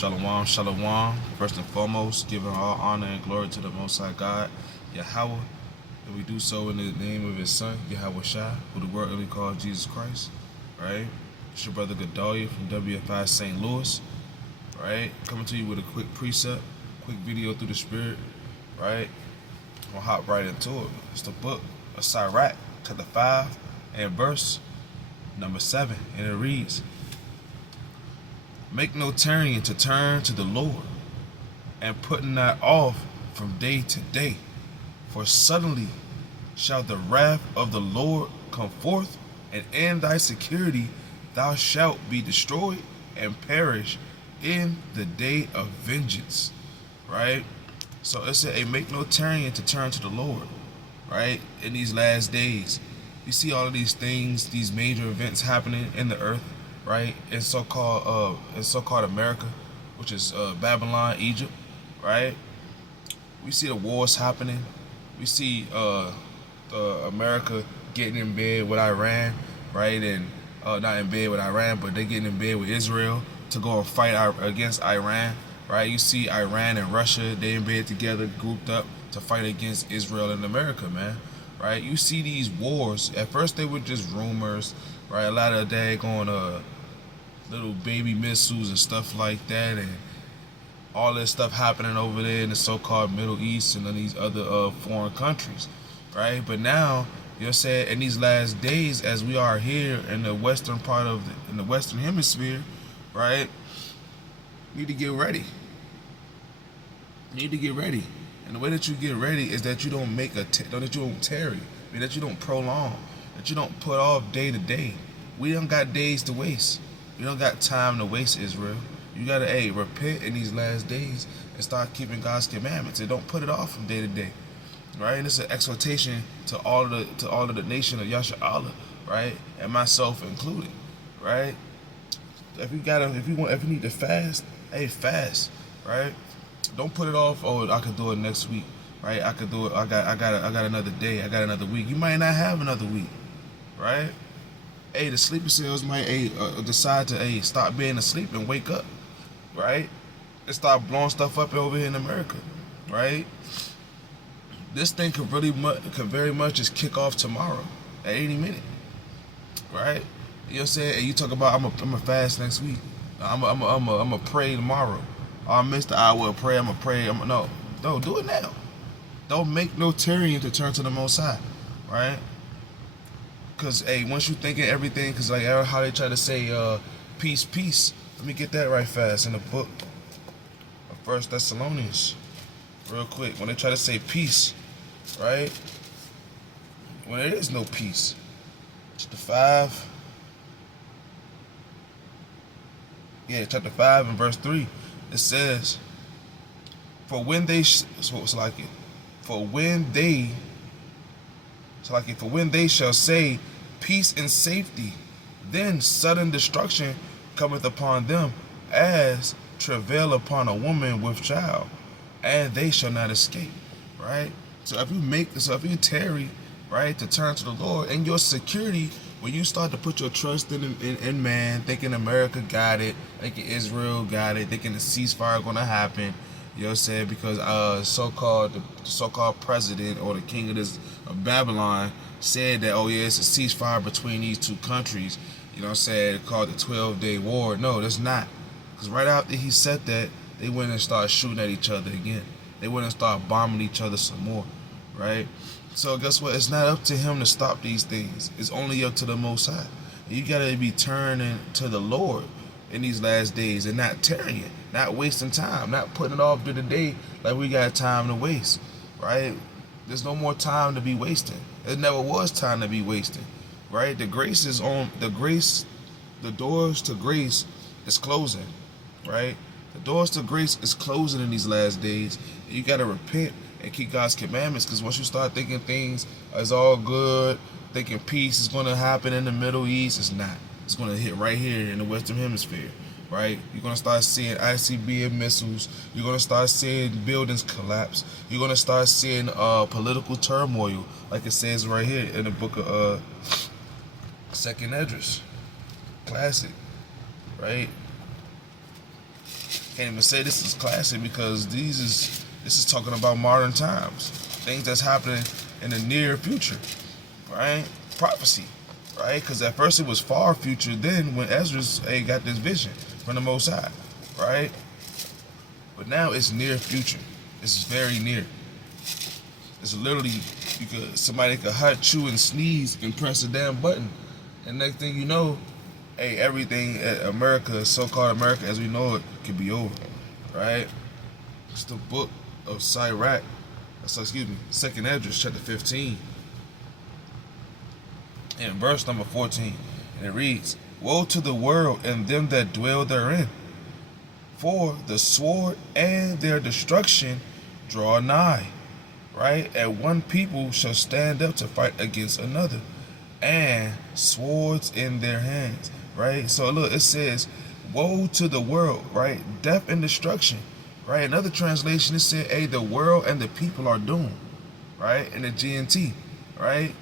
Shalom, shalom. First and foremost, giving all honor and glory to the Most High God, Yahweh, and we do so in the name of His Son, Yahweh Shai, who the word really called Jesus Christ, right? It's your brother Gedalia from WFI St. Louis, right? Coming to you with a quick precept, quick video through the Spirit, right? I'll hop right into it. It's the book of Sirach, chapter 5, and verse number 7, and it reads, "Make no tarrying to turn to the Lord, and put not off from day to day, for suddenly shall the wrath of the Lord come forth, and in thy security thou shalt be destroyed and perish in the day of vengeance." Right? So it said, hey, make no tarrying to turn to the Lord, right? In these last days, you see all of these things, these major events happening in the earth, right? In so-called America, which is Babylon, Egypt, right? We see the wars happening. We see America getting in bed with Iran, right? And not in bed with Iran, but they're getting in bed with Israel to go and fight against Iran, right? You see Iran and Russia, they in bed together, grouped up to fight against Israel and America, man, right? You see these wars. At first they were just rumors, right? A lot of daggone little baby missiles and stuff like that, and all this stuff happening over there in the so-called Middle East and in these other foreign countries, right? But now, you know what I'm saying, in these last days, as we are here in the western part of in the Western Hemisphere, right? You need to get ready. You need to get ready, and the way that you get ready is that you don't make that you don't tarry, I mean, that you don't prolong, that you don't put off day to day. We don't got days to waste. We don't got time to waste, Israel. You gotta, repent in these last days and start keeping God's commandments, and don't put it off from day to day, right? And it's an exhortation to all of the nation of Yasha Allah, right, and myself included, right? If you need to fast, fast, right? Don't put it off. Oh, I could do it next week, right? I could do it. I got another day. I got another week. You might not have another week, right? The sleeper cells might decide to stop being asleep and wake up, right? And start blowing stuff up over here in America, right? This thing could very much just kick off tomorrow at any minute, right? You know what I'm saying? And you talk about I'm a fast next week. I'm a pray tomorrow. Oh, I missed the hour of prayer. I'm a pray. No, do it now. Don't make no tarrying to turn to the Most High, right? Because, once you thinking everything, because like how they try to say, peace, peace. Let me get that right fast in the book of 1 Thessalonians, real quick. When they try to say peace, right? When there is no peace. Chapter 5. Yeah, chapter 5 and verse 3. It says, for when they shall say peace and safety, then sudden destruction cometh upon them, as travail upon a woman with child, and they shall not escape. Right? So if you tarry, right, to turn to the Lord, and your security, when you start to put your trust in man, thinking America got it, thinking Israel got it, thinking the ceasefire gonna happen, you know what I'm saying? Because the so-called president or the king of Babylon said that, it's a ceasefire between these two countries, you know what I'm saying, called the 12-day war. No, that's not. Because right after he said that, they went and started shooting at each other again. They went and started bombing each other some more, right? So guess what? It's not up to him to stop these things. It's only up to the Most High. You gotta be turning to the Lord in these last days and not tarrying, not wasting time, not putting it off to the day like we got time to waste, right? There's no more time to be wasting. There never was time to be wasting, right? The doors to grace is closing, right? The doors to grace is closing in these last days. And you gotta repent and keep God's commandments, because once you start thinking things is all good, thinking peace is going to happen in the Middle East, it's not. It's going to hit right here in the Western Hemisphere, right? You're going to start seeing ICBM missiles. You're going to start seeing buildings collapse. You're going to start seeing political turmoil, like it says right here in the book of Second Esdras. Classic, right? can't even say this is classic because this is talking about modern times, things that's happening in the near future, right? Prophecy, right? Because at first it was far future. Then when Ezra's got this vision from the Most High, right? But now it's near future. It's very near. It's literally somebody could hut, chew, and sneeze and press a damn button, and next thing you know, everything America, so-called America as we know it, could be over, right? It's the book of Sirach, Second Esdras, chapter 15, and verse number 14, and it reads, "Woe to the world and them that dwell therein, for the sword and their destruction draw nigh." Right? And one people shall stand up to fight against another, and swords in their hands. Right? So look, it says, woe to the world, right? Death and destruction. Right? Another translation, it said, hey, the world and the people are doomed. Right? In the GNT. Right?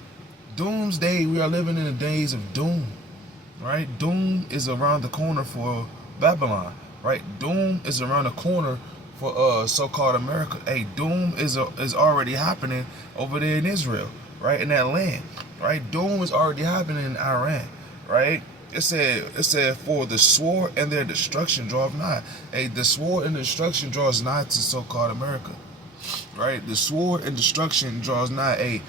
Doomsday, we are living in the days of doom. Right? Doom is around the corner for Babylon. Right? Doom is around the corner for so-called America. Hey, doom is already happening over there in Israel, right? In that land, right? Doom is already happening in Iran, right? It said for the sword and their destruction draweth nigh. Hey, the sword and destruction draws nigh to so-called America, right? The sword and destruction draws nigh. Hey,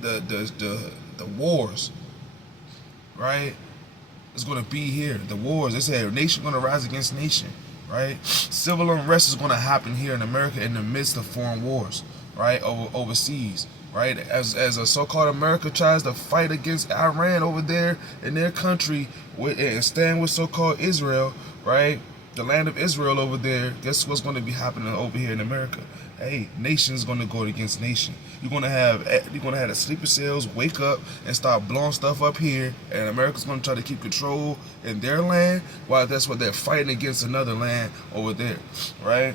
the wars, right? It's gonna be here. The wars. They say nation gonna rise against nation. Right? Civil unrest is going to happen here in America in the midst of foreign wars, right? Overseas, right? As a so-called America tries to fight against Iran over there in their country and stand with so-called Israel, right? The land of Israel over there, guess what's going to be happening over here in America? Hey, nation's going to go against nation. You're going to have the sleeper cells wake up and start blowing stuff up here, and America's going to try to keep control in their land, while that's what they're fighting against another land over there, right?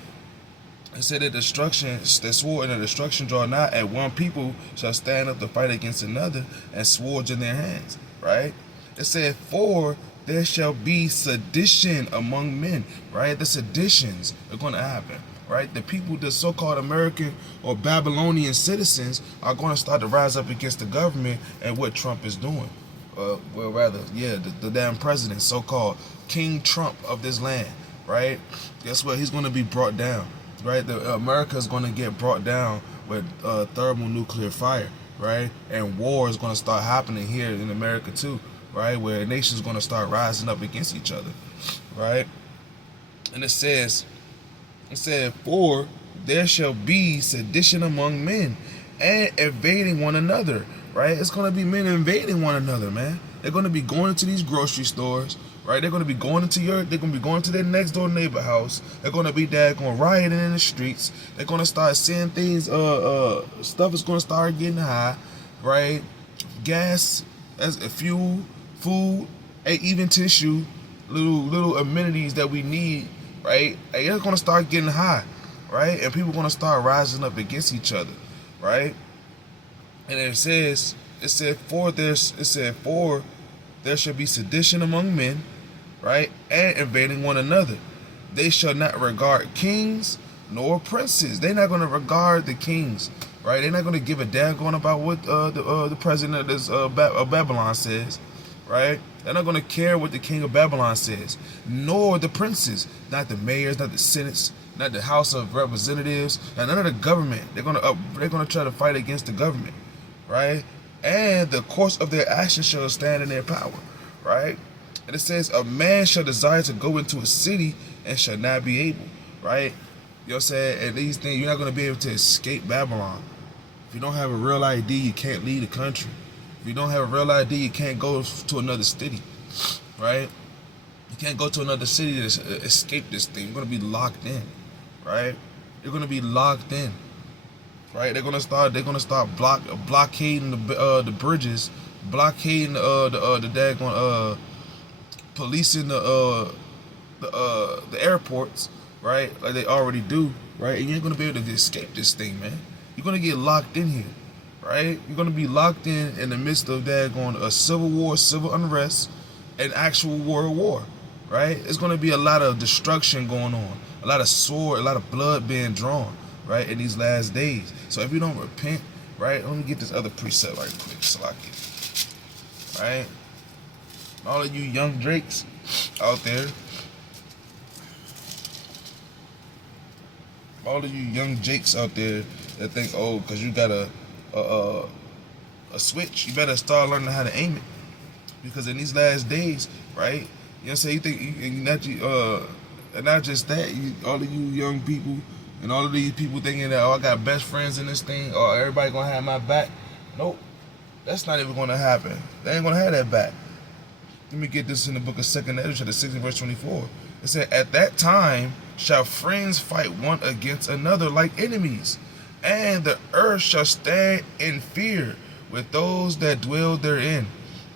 It said that the sword and the destruction draw nigh, and one people shall stand up to fight against another, and swords in their hands, right? It said, for there shall be sedition among men, right? The seditions are going to happen, right? The people, the so-called American or Babylonian citizens, are going to start to rise up against the government and what Trump is doing. The damn president, so-called King Trump of this land, right? Guess what? He's going to be brought down, right? America is going to get brought down with thermonuclear fire, right? And war is going to start happening here in America too, right? Where nations going to start rising up against each other, right? And it said, for there shall be sedition among men and invading one another, right? It's going to be men invading one another, man. They're going to be going into these grocery stores, right? They're going to be going to their next door neighbor house. They're going to be rioting in the streets. They're going to start seeing things, stuff is going to start getting high, right? Gas, as fuel, food, even tissue, little amenities that we need, right? It's going to start getting high, right? And people are going to start rising up against each other, right? And it said for there shall be sedition among men, right? And invading one another. They shall not regard kings nor princes. They're not going to regard the kings, right? They're not going to give a daggone about what the president of this Babylon says, right? They're not going to care what the king of Babylon says, nor the princes, not the mayors, not the senates, not the House of Representatives, none of the government. They're going to try to fight against the government, right? And the course of their actions shall stand in their power, right? And it says, a man shall desire to go into a city and shall not be able, right? You know what I'm saying? And these things, you're not going to be able to escape Babylon. If you don't have a real ID, you can't leave the country. If you don't have a real ID, you can't go to another city, right? You can't go to another city to escape this thing. You're going to be locked in, right? You're going to be locked in, right? They're going to start blockading the bridges, blockading the daggone policing the airports, right? Like they already do, right? And you ain't going to be able to escape this thing, man. You're going to get locked in here, right? You're going to be locked in the midst of a civil war, civil unrest, and actual war, right? It's going to be a lot of destruction going on, sword, a lot of blood being drawn, right, in these last days. So if you don't repent, right, let me get this other precept right quick, so I can, right, all of you young Drakes out there, all of you young Jakes out there that think, oh, because you got a switch, you better start learning how to aim it. Because in these last days, right, you know what I'm saying, you think, and not just that, all of you young people and all of these people thinking that, oh, I got best friends in this thing, or everybody gonna have my back. Nope, that's not even gonna happen. They ain't gonna have that back. Let me get this in the book of 2 Ezra, chapter 6, verse 24. It said, at that time shall friends fight one against another like enemies, and the earth shall stand in fear with those that dwell therein.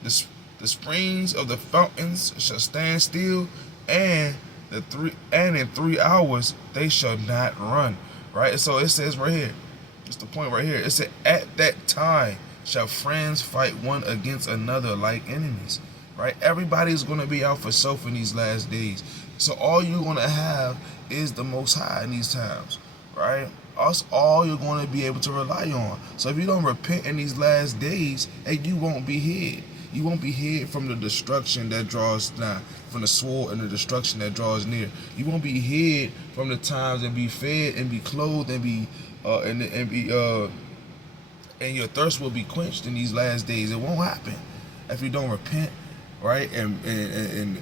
The springs of the fountains shall stand still, and in 3 hours they shall not run. Right? So it says right here, just the point right here. It said, at that time shall friends fight one against another like enemies. Right? Everybody's gonna be out for self in these last days. So all you're gonna have is the Most High in these times. Right? That's all you're going to be able to rely on. So if you don't repent in these last days, hey, you won't be hid. You won't be hid from the destruction that draws nigh, from the sword and the destruction that draws near. You won't be hid from the times and be fed and be clothed and be and your thirst will be quenched in these last days. It won't happen if you don't repent, right, and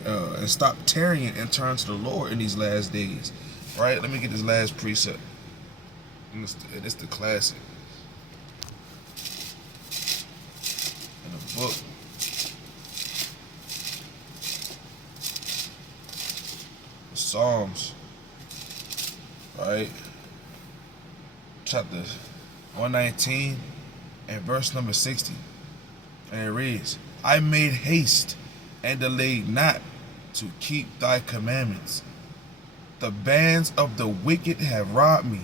stop tarrying and turn to the Lord in these last days. Right? Let me get this last precept. It's the classic in the book. Psalms, right? Chapter 119 and verse number 60. And it reads, I made haste and delayed not to keep thy commandments. The bands of the wicked have robbed me,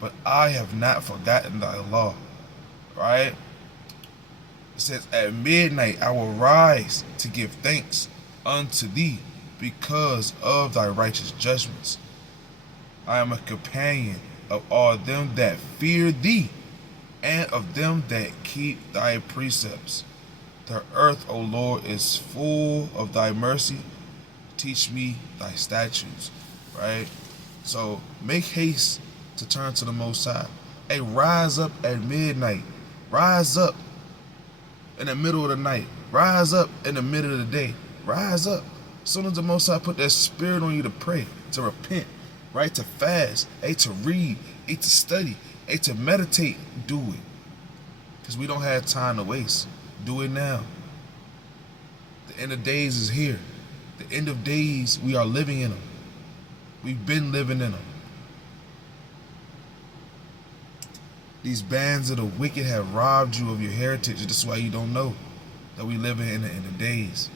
but I have not forgotten thy law. Right? It says, at midnight I will rise to give thanks unto thee because of thy righteous judgments. I am a companion of all them that fear thee, and of them that keep thy precepts. The earth, O Lord, is full of thy mercy. Teach me thy statutes. Right? So make haste to turn to the Most High. Hey, rise up at midnight. Rise up in the middle of the night. Rise up in the middle of the day. Rise up. As soon as the Most High put that spirit on you to pray, to repent, right, to fast, hey, to read, hey, to study, hey, to meditate, do it. Because we don't have time to waste. Do it now. The end of days is here. The end of days, we are living in them. We've been living in them. These bands of the wicked have robbed you of your heritage. This is why you don't know that we live in the days.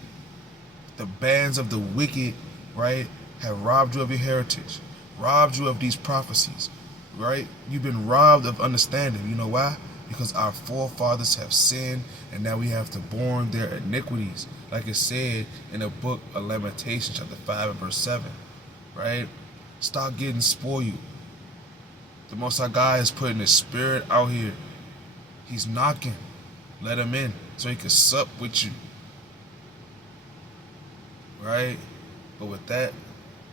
The bands of the wicked, right, have robbed you of your heritage, robbed you of these prophecies, right? You've been robbed of understanding. You know why? Because our forefathers have sinned, and now we have to borne their iniquities, like it said in the book of Lamentations, chapter 5 and verse 7, right? Stop getting spoiled. The Most High God is putting His spirit out here. He's knocking. Let Him in so He can sup with you. Right? But with that,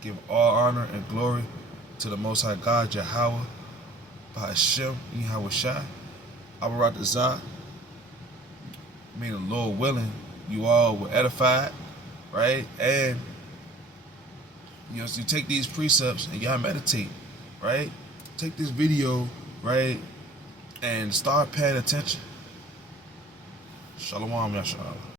give all honor and glory to the Most High God, Yahweh, by Hashem, Yahweh Shai, Abarat. May the Lord willing, you all were edified, right? And you take these precepts and y'all meditate, right? Take this video, right, and start paying attention. Shalom, Yasha'Allah.